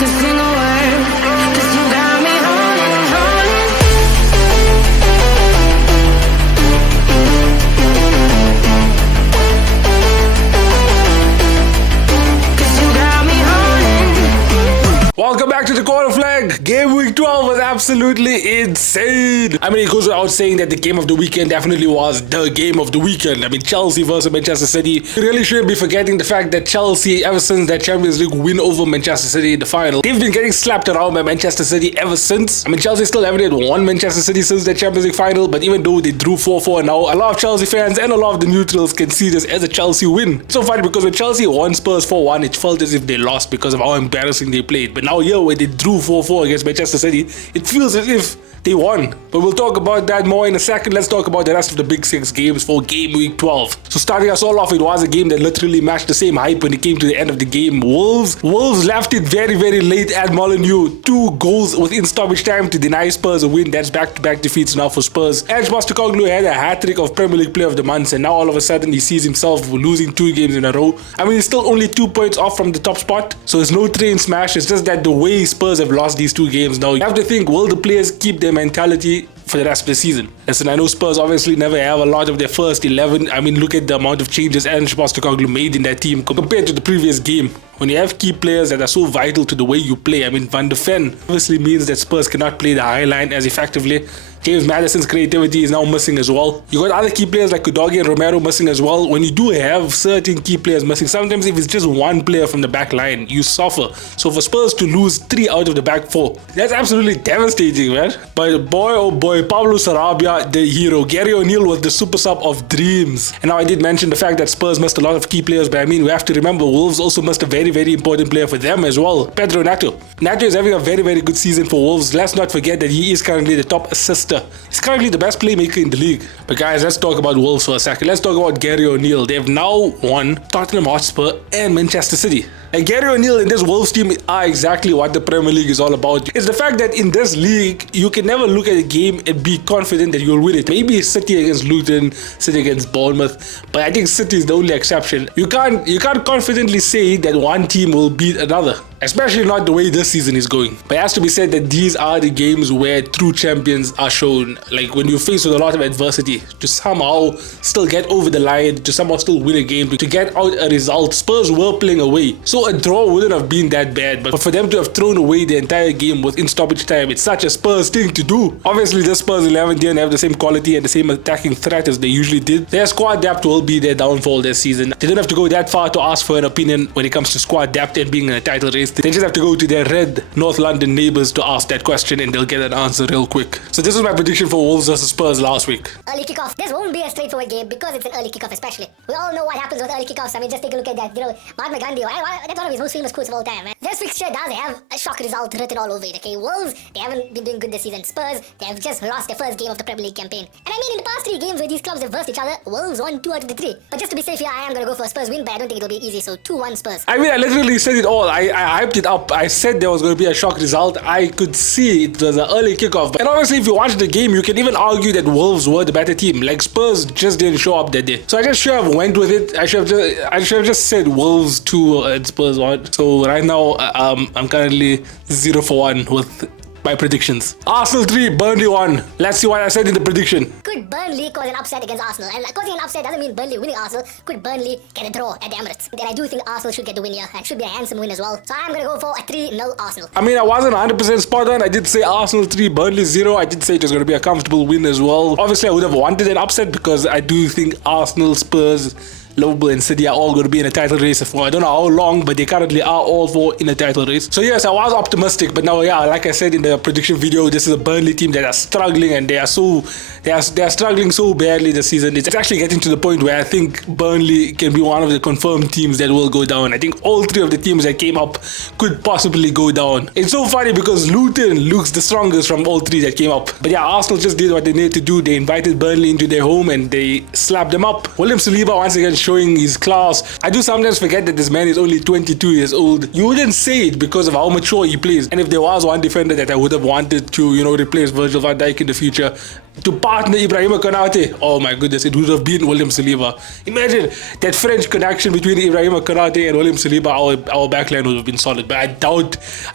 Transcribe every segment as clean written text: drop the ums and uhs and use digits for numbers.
to sing a word, 'cause you got me holding, holding. Welcome back to the Quarter Flag. Game week 12 was absolutely insane. I mean, it goes without saying that the game of the weekend definitely was the game of the weekend. I mean, Chelsea versus Manchester City. You really shouldn't be forgetting the fact that Chelsea, ever since that Champions League win over Manchester City in the final, they've been getting slapped around by Manchester City ever since. I mean, Chelsea still haven't had won Manchester City since the Champions League final, but even though they drew 4-4 now, a lot of Chelsea fans and a lot of the neutrals can see this as a Chelsea win. It's so funny because when Chelsea won Spurs 4-1, it felt as if they lost because of how embarrassing they played. But now here, where they drew 4-4 against Manchester City, it feels as if they won. But we'll talk about that more in a second. Let's talk about the rest of the big six games for game week 12. So starting us all off, it was a game that literally matched the same hype when it came to the end of the game. Wolves left it very, very late at Molineux. 2 goals within stoppage time to deny Spurs a win. That's back-to-back defeats now for Spurs. Ange Postecoglou had a hat-trick of Premier League Player of the Month, and now all of a sudden he sees himself losing 2 games in a row. I mean, he's still only 2 points off from the top spot, so it's no train smash. It's just that the way Spurs have lost these 2 games now, you have to think, will the players keep their mentality for the rest of the season? Listen, I know Spurs obviously never have a lot of their first 11. I mean, look at the amount of changes Ange Postecoglou made in that team compared to the previous game. When you have key players that are so vital to the way you play, I mean, Van de Ven obviously means that Spurs cannot play the high line as effectively. James Maddison's creativity is now missing as well. You got other key players like Udogie and Romero missing as well. When you do have certain key players missing, sometimes if it's just one player from the back line, you suffer. So for Spurs to lose 3 out of the back 4, that's absolutely devastating, man. But boy, oh boy, Pablo Sarabia, the hero. Gary O'Neill was the super sub of dreams. And now I did mention the fact that Spurs missed a lot of key players, but I mean, we have to remember Wolves also missed a very, very important player for them as well, Pedro Neto. Neto is having a very, very good season for Wolves. Let's not forget that he is currently the top assister. He's currently the best playmaker in the league. But guys, let's talk about Wolves for a second. Let's talk about Gary O'Neill. They've now won Tottenham Hotspur and Manchester City. And Gary O'Neill and this Wolves team are exactly what the Premier League is all about. It's the fact that in this league, you can never look at a game and be confident that you'll win it. Maybe City against Luton, City against Bournemouth, but I think City is the only exception. You can't confidently say that one team will beat another, especially not the way this season is going. But it has to be said that these are the games where true champions are shown. Like when you're faced with a lot of adversity, to somehow still get over the line, to somehow still win a game, to get out a result. Spurs were playing away, so a draw wouldn't have been that bad, but for them to have thrown away the entire game within stoppage time, it's such a Spurs thing to do. Obviously, the Spurs 11 didn't have the same quality and the same attacking threat as they usually did. Their squad depth will be their downfall this season. They don't have to go that far to ask for an opinion when it comes to squad depth and being in a title race. They just have to go to their red North London neighbours to ask that question, and they'll get an answer real quick. So this is my prediction for Wolves versus Spurs last week. Early kickoff. This won't be a straightforward game because it's an early kickoff especially. We all know what happens with early kickoffs. I mean, just take a look at that. You know, Mahatma Gandhi, that's one of his most famous quotes of all time, man. This fixture does have a shock result written all over it, okay? Wolves, they haven't been doing good this season. Spurs, they have just lost their first game of the Premier League campaign. And I mean, in the past 3 games where these clubs have versed each other, Wolves won 2 out of the 3. But just to be safe here, I am going to go for a Spurs win, but I don't think it'll be easy, so 2-1 Spurs. I mean, I literally said it all. I hyped it up. I said there was going to be a shock result. I could see it was an early kickoff. And honestly, if you watch the game, you can even argue that Wolves were the better team. Like, Spurs just didn't show up that day. So I just should have went with it. I should have just said Wolves 2 and Spurs 1. So right now, I'm currently 0 for 1 with my predictions. Arsenal 3, Burnley 1. Let's see what I said in the prediction. Could Burnley cause an upset against Arsenal? And causing an upset doesn't mean Burnley winning Arsenal. Could Burnley get a draw at the Emirates? And I do think Arsenal should get the win here, and should be a handsome win as well. So I'm going to go for a 3-0 Arsenal. I mean, I wasn't 100% spot on. I did say Arsenal 3, Burnley 0. I did say it was going to be a comfortable win as well. Obviously, I would have wanted an upset because I do think Arsenal, Spurs, Liverpool and City are all going to be in a title race for I don't know how long, but they currently are all 4 in a title race. So yes, I was optimistic, but now yeah, like I said in the prediction video, this is a Burnley team that are struggling, and they are struggling so badly this season. It's actually getting to the point where I think Burnley can be one of the confirmed teams that will go down. I think all 3 of the teams that came up could possibly go down. It's so funny because Luton looks the strongest from all 3 that came up. But yeah, Arsenal just did what they needed to do. They invited Burnley into their home and they slapped them up. William Saliba once again showing his class. I do sometimes forget that this man is only 22 years old. You wouldn't say it because of how mature he plays. And if there was one defender that I would have wanted to, replace Virgil van Dijk in the future, to partner Ibrahima Konate. Oh my goodness, it would have been William Saliba. Imagine that French connection between Ibrahima Konate and William Saliba. Our backline would have been solid, but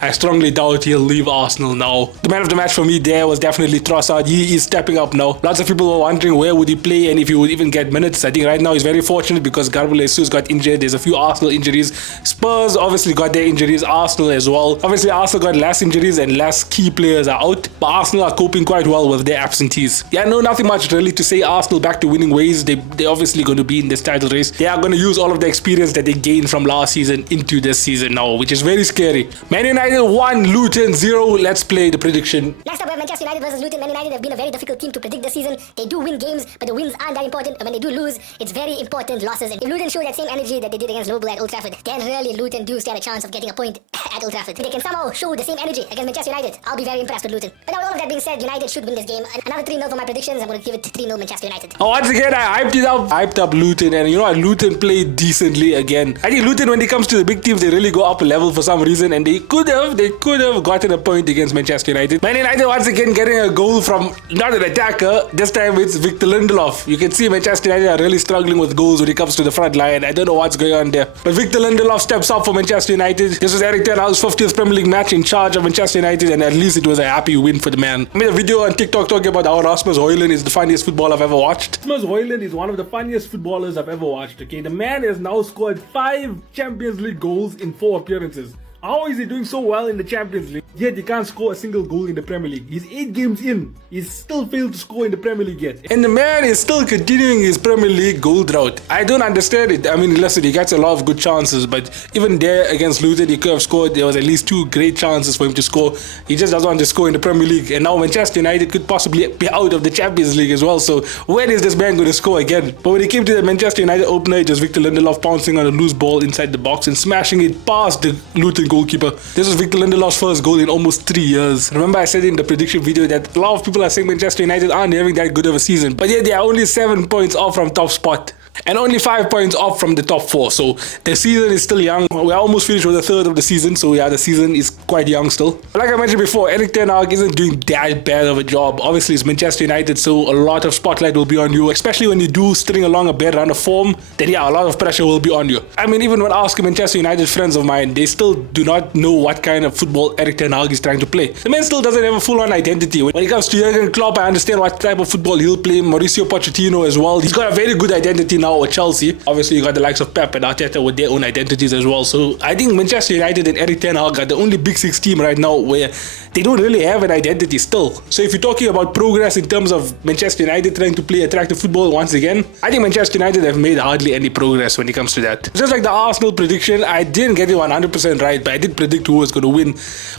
I strongly doubt he'll leave Arsenal now. The man of the match for me there was definitely Trossard. He is stepping up now. Lots of people were wondering where would he play and if he would even get minutes. I think right now he's very fortunate because Gabriel Jesus got injured. There's a few Arsenal injuries. Spurs obviously got their injuries. Arsenal as well. Obviously Arsenal got less injuries and less key players are out, but Arsenal are coping quite well with their absentees. Yeah, no, nothing much really to say. Arsenal back to winning ways. They're obviously going to be in this title race. They are going to use all of the experience that they gained from last season into this season now, which is very scary. Man United 1, Luton 0. Let's play the prediction. Next up we have Manchester United versus Luton. Man United have been a very difficult team to predict this season. They do win games, but the wins aren't that important. And when they do lose, it's very important losses. And if Luton show that same energy that they did against Liverpool at Old Trafford, then really Luton do stand a chance of getting a point at Old Trafford. If they can somehow show the same energy against Manchester United, I'll be very impressed with Luton. But now with all of that being said, United should win this game. Another 3-0 for my predictions. I'm going to give it 3-0 Manchester United. Oh, once again, I hyped up Luton, and you know what? Luton played decently again. I think Luton, when it comes to the big teams, they really go up a level for some reason, and they could have gotten a point against Manchester United. Man United once again getting a goal from not an attacker. This time it's Victor Lindelof. You can see Manchester United are really struggling with goals when it comes to the front line. I don't know what's going on there, but Victor Lindelof steps up for Manchester United. This was Eric Ten Hag's 50th Premier League match in charge of Manchester United, and at least it was a happy win for the man. I made a video on TikTok talking about how Rasmus Højlund is the funniest footballer I've ever watched. Rasmus Højlund is one of the funniest footballers I've ever watched. Okay, the man has now scored 5 Champions League goals in 4 appearances. How is he doing so well in the Champions League, yet he can't score a single goal in the Premier League? He's 8 games in. He's still failed to score in the Premier League yet. And the man is still continuing his Premier League goal drought. I don't understand it. I mean, listen, he gets a lot of good chances, but even there against Luton, he could have scored. There was at least 2 great chances for him to score. He just doesn't want to score in the Premier League. And now Manchester United could possibly be out of the Champions League as well. So when is this man going to score again? But when it came to the Manchester United opener, it was Victor Lindelof pouncing on a loose ball inside the box and smashing it past the Luton goalkeeper. This was Victor Lindelof's first goal in almost 3 years. Remember I said in the prediction video that a lot of people are saying Manchester United aren't having that good of a season, but yet they are only 7 points off from top spot and only 5 points off from the top 4. So the season is still young. We're almost finished with a third of the season, so yeah, the season is quite young still. Like I mentioned before, Eric Ten Hag isn't doing that bad of a job. Obviously it's Manchester United, so a lot of spotlight will be on you, especially when you do string along a bad run of form. Then yeah, a lot of pressure will be on you. I mean, even when asking Manchester United friends of mine, they still do not know what kind of football Eric Ten Hag is trying to play. The man still doesn't have a full-on identity. When it comes to Jurgen Klopp, I understand what type of football he'll play. Mauricio Pochettino as well. He's got a very good identity now with Chelsea. Obviously, you got the likes of Pep and Arteta with their own identities as well. So I think Manchester United and Eric Ten Hag are the only Big Six team right now where they don't really have an identity still. So if you're talking about progress in terms of Manchester United trying to play attractive football once again, I think Manchester United have made hardly any progress when it comes to that. Just like the Arsenal prediction, I didn't get it 100% right, but I did predict who was going to win.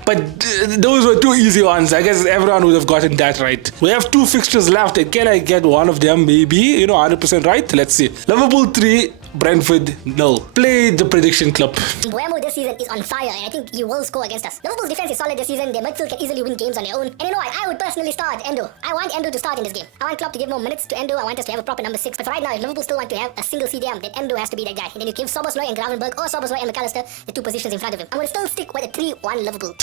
But those were 2 easy ones. I guess everyone would have gotten that right. We have 2 fixtures left, and can I get one of them maybe, 100% right? Let's see. Liverpool 3, Brentford 0. Play the prediction club. Buemo this season is on fire, and I think he will score against us. Liverpool's defense is solid this season. Their midfield can easily win games on their own. And you know what? I would personally start Endo. I want Endo to start in this game. I want Klopp to give more minutes to Endo. I want us to have a proper number 6. But for right now, if Liverpool still want to have a single CDM, then Endo has to be that guy. And then you give Szoboszlai and Gravenberch or Szoboszlai and McAllister the 2 positions in front of him. I'm going to still stick with a 3-1 Liverpool.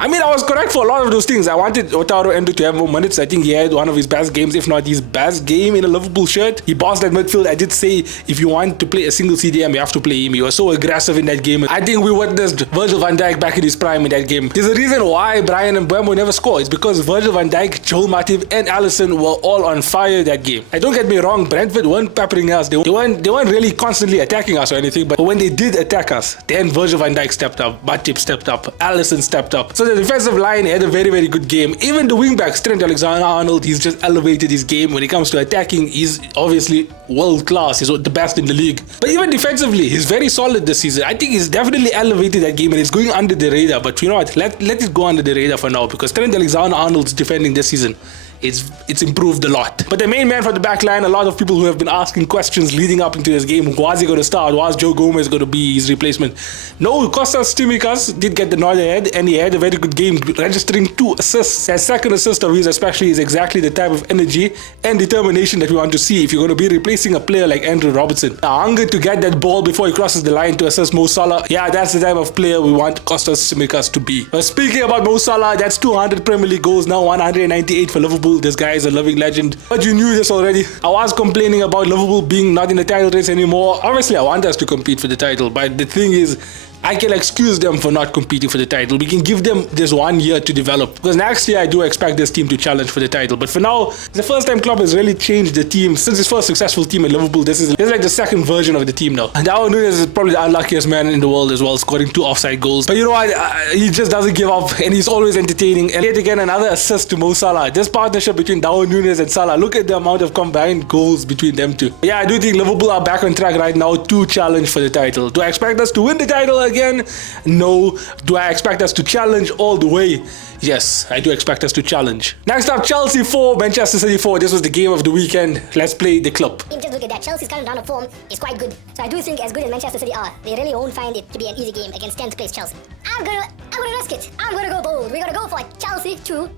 I mean, I was correct for a lot of those things. I wanted Otaro Endo to have more minutes. I think he had one of his best games, if not his best game in a Liverpool shirt. He bossed that midfield. I did say if you want to play a single CDM, you have to play him. He was so aggressive in that game. I think we witnessed Virgil van Dijk back in his prime in that game. There's a reason why Brian and Buemo never score. It's because Virgil van Dijk, Joel Matip and Alisson were all on fire that game. I don't get me wrong, Brentford weren't peppering us. They weren't really constantly attacking us or anything. But when they did attack us, then Virgil van Dijk stepped up, Matip stepped up, Alisson stepped up. So the defensive line had a very, very good game. Even the wingbacks, Trent Alexander-Arnold, he's just elevated his game. When it comes to attacking, he's obviously world class. He's the best in the league. But even defensively, he's very solid this season. I think he's definitely elevated that game and it's going under the radar. But you know what? Let it go under the radar for now because Trent Alexander-Arnold's defending this season. It's improved a lot. But the main man for the back line, a lot of people who have been asking questions leading up into this game, was he going to start? Was Joe Gomez going to be his replacement? No, Kostas Tsimikas did get the nod ahead and he had a very good game, registering 2 assists. His second assist of his especially is exactly the type of energy and determination that we want to see if you're going to be replacing a player like Andrew Robertson. The hunger to get that ball before he crosses the line to assist Mo Salah, yeah, that's the type of player we want Kostas Tsimikas to be. But speaking about Mo Salah, that's 200 Premier League goals now, 198 for Liverpool. Liverpool. This guy is a living legend. But you knew this already. I was complaining about Liverpool being not in the title race anymore. Obviously, I want us to compete for the title. But the thing is, I can excuse them for not competing for the title. We can give them this 1 year to develop. Because next year, I do expect this team to challenge for the title. But for now, it's the first time Klopp has really changed the team. Since his first successful team at Liverpool, this is like the second version of the team now. And Darwin Núñez is probably the unluckiest man in the world as well, scoring 2 offside goals. But you know what? He just doesn't give up, and he's always entertaining. And yet again, another assist to Mo Salah. This partnership between Darwin Núñez and Salah, look at the amount of combined goals between them two. But yeah, I do think Liverpool are back on track right now to challenge for the title. Do I expect us to win the title again? No. Do I expect us to challenge all the way? Yes, I do expect us to challenge. Next up, Chelsea 4, Manchester City 4. This was the game of the weekend. Let's play the club. Just look at that. Chelsea's current run of form is quite good. So I do think as good as Manchester City are, they really won't find it to be an easy game against 10th place Chelsea. I'm gonna risk it. I'm gonna go bold. We're gonna go for Chelsea 2.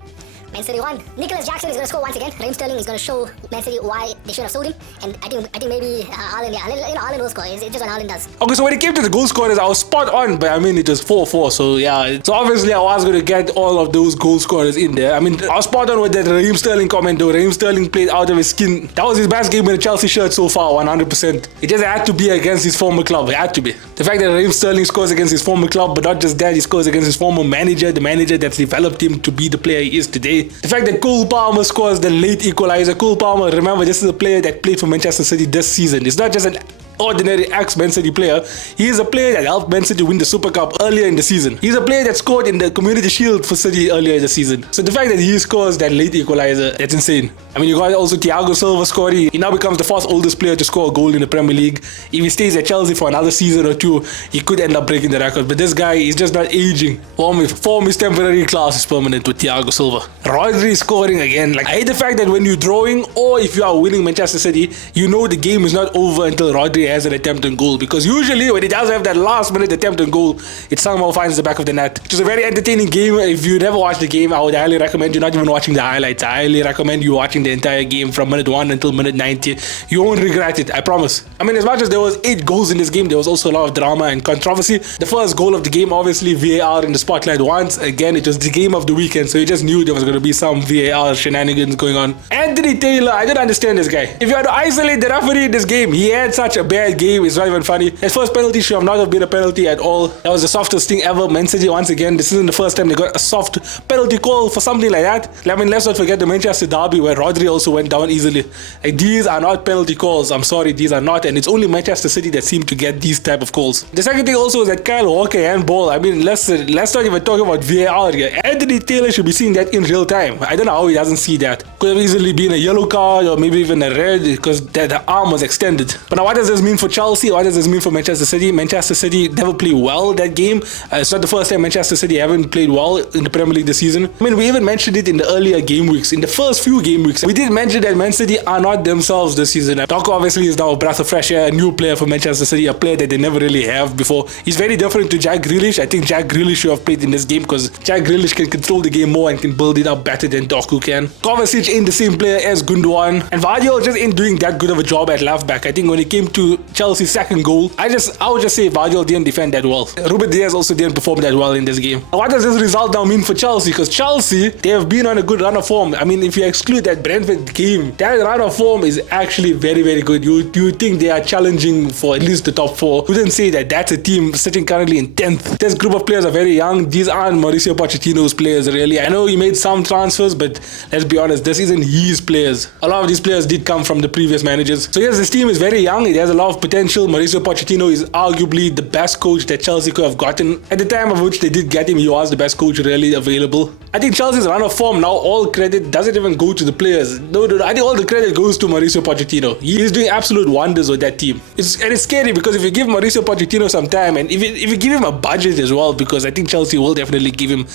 Man City 1. Nicholas Jackson is going to score once again. Raheem Sterling is going to show Man City why they should have sold him. And I think maybe Haaland, Haaland will score. It's just what Haaland does. Okay, so when it came to the goal scorers, I was spot on. But I mean, it was 4-4. So yeah, so obviously I was going to get all of those goal scorers in there. I mean, I was spot on with that Raheem Sterling comment though. Raheem Sterling played out of his skin. That was his best game in a Chelsea shirt so far, 100%. It just had to be against his former club. It had to be. The fact that Raheem Sterling scores against his former club, but not just that, he scores against his former manager, the manager that's developed him to be the player he is today. The fact that Cole Palmer scores the late equalizer. Cole Palmer, remember, this is a player that played for Manchester City this season. It's not just an ordinary ex-Man City player. He is a player that helped Man City win the Super Cup earlier in the season. He's a player that scored in the Community Shield for City earlier in the season. So the fact that he scores that late equalizer, that's insane. I mean, you got also Thiago Silva scoring. He now becomes the first oldest player to score a goal in the Premier League. If he stays at Chelsea for another season or two, he could end up breaking the record. But this guy is just not aging. Form is temporary, class is permanent with Thiago Silva. Rodri scoring again. Like, I hate the fact that when you're drawing or if you are winning Manchester City, you know the game is not over until Rodri has an attempt on goal. Because usually when he does have that last minute attempt on goal, it somehow finds the back of the net. It was a very entertaining game. If you never watched the game, I would highly recommend you not even watching the highlights. I highly recommend you watching the entire game from minute 1 until minute 90. You won't regret it, I promise. I mean, as much as there was 8 goals in this game, there was also a lot of drama and controversy. The first goal of the game, obviously VAR in the spotlight once again. It was the game of the weekend, so you just knew there was going to be some VAR shenanigans going on. Anthony Taylor, I don't understand this guy. If you had to isolate the referee in this game, he had such a bad game. It's not even funny. His first penalty should have not have been a penalty at all. That was the softest thing ever. Man City, once again, this isn't the first time they got a soft penalty call for something like that. I mean, let's not forget the Manchester derby where Rodri also went down easily. Like, these are not penalty calls. I'm sorry, these are not. And it's only Manchester City that seem to get these type of calls. The second thing also is that Kyle Walker handball. I mean, let's not even talk about VAR here. Anthony Taylor should be seeing that in real time. I don't know how he doesn't see that. Could have easily been a yellow card or maybe even a red because the arm was extended. But now what does this mean for Chelsea? What does this mean for Manchester City? Manchester City never played well that game. It's not the first time Manchester City haven't played well in the Premier League this season. I mean, we even mentioned it in the earlier game weeks. In the first few game weeks, we did mention that Man City are not themselves this season. Doku obviously is now a breath of fresh air, a new player for Manchester City, a player that they never really have before. He's very different to Jack Grealish. I think Jack Grealish should have played in this game because Jack Grealish can control the game more and can build it up better than Doku can. Kovacic ain't the same player as Gundogan, and Vardiol just ain't doing that good of a job at left back. I think when it came to Chelsea's second goal, I would just say Vardiol didn't defend that well. Ruben Dias also didn't perform that well in this game. What does this result now mean for Chelsea? Because Chelsea, they have been on a good run of form. I mean, if you exclude that Brentford game, that run of form is actually very, very good. You think they are challenging for at least the top 4. You wouldn't say that that's a team sitting currently in 10th. This group of players are very young. These aren't Mauricio Pochettino's players, really. I know he made some transfers, but let's be honest, this isn't his players. A lot of these players did come from the previous managers. So yes, this team is very young. It has a lot of potential. Mauricio Pochettino is arguably the best coach that Chelsea could have gotten. At the time of which they did get him, he was the best coach really available. I think Chelsea's run of form now, all credit doesn't even go to the players. No, I think all the credit goes to Mauricio Pochettino. He is doing absolute wonders with that team. It's scary because if you give Mauricio Pochettino some time and if you give him a budget as well, because I think Chelsea will definitely give him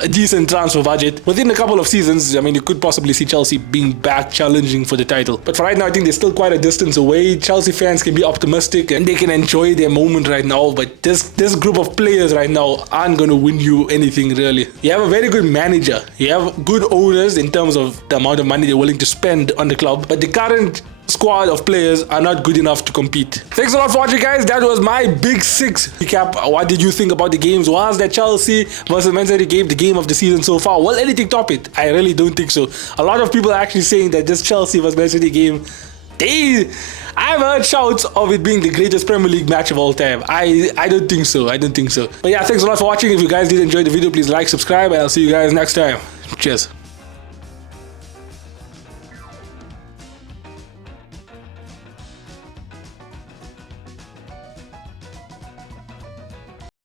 a decent transfer budget. Within a couple of seasons, I mean, you could possibly see Chelsea being back challenging for the title. But for right now, I think they're still quite a distance away. Chelsea fans can be optimistic and they can enjoy their moment right now. But this group of players right now aren't going to win you anything really. You have a very good manager. You have good owners in terms of the amount of money they're willing to spend on the club. But the current squad of players are not good enough to compete. Thanks a lot for watching, guys. That was my Big Six recap. What did you think about the games? Was that Chelsea versus Man City game the game of the season so far? Will anything top it? I really don't think so. A lot of people are actually saying that this Chelsea versus Man City game, I've heard shouts of it being the greatest Premier League match of all time. I don't think so. I don't think so. But yeah, thanks a lot for watching. If you guys did enjoy the video, please like, subscribe, and I'll see you guys next time. Cheers.